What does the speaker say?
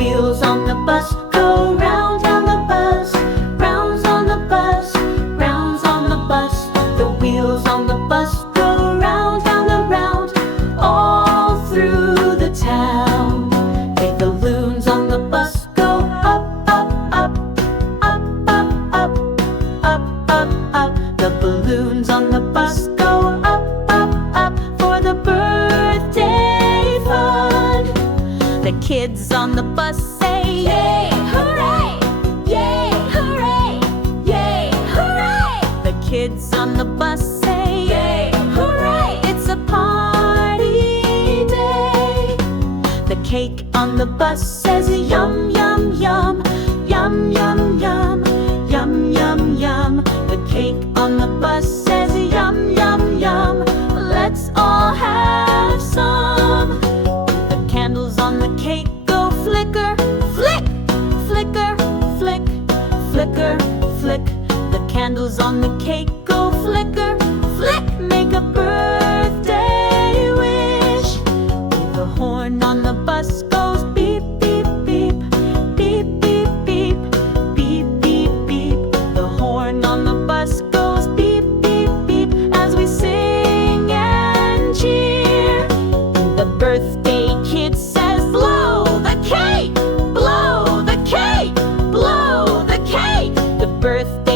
wheels on the bus go round on the bus, rounds on the bus, rounds on the bus. The wheels on the bus go round and round, all through the town. Big balloons on the bus go up, up, up, up, up, up, up, up, up. The balloons on the bus go up, up, up for the birthday fun. The kids on the bus say, yay, hooray! Yay, hooray! Yay, hooray! The kids on the bus say, yay, hooray! It's a party day. The cake on the bus says, yum, yum, yum, yum, yum, yum, yum, yum, yum. The cake on the bus says, yum, yum, yum, let's all have some. The candles on the cake go flicker, flick, flicker, flick, flicker, flick. The candles on the cake go flicker, flick, make a birthday wish. The horn on the bus goes beep, beep, beep, beep, beep, beep, beep, beep, beep. The horn on the bus goes beep, beep, beep as we sing and cheer. The birthday kid says, blow the cake, blow the cake, blow the cake. The birthday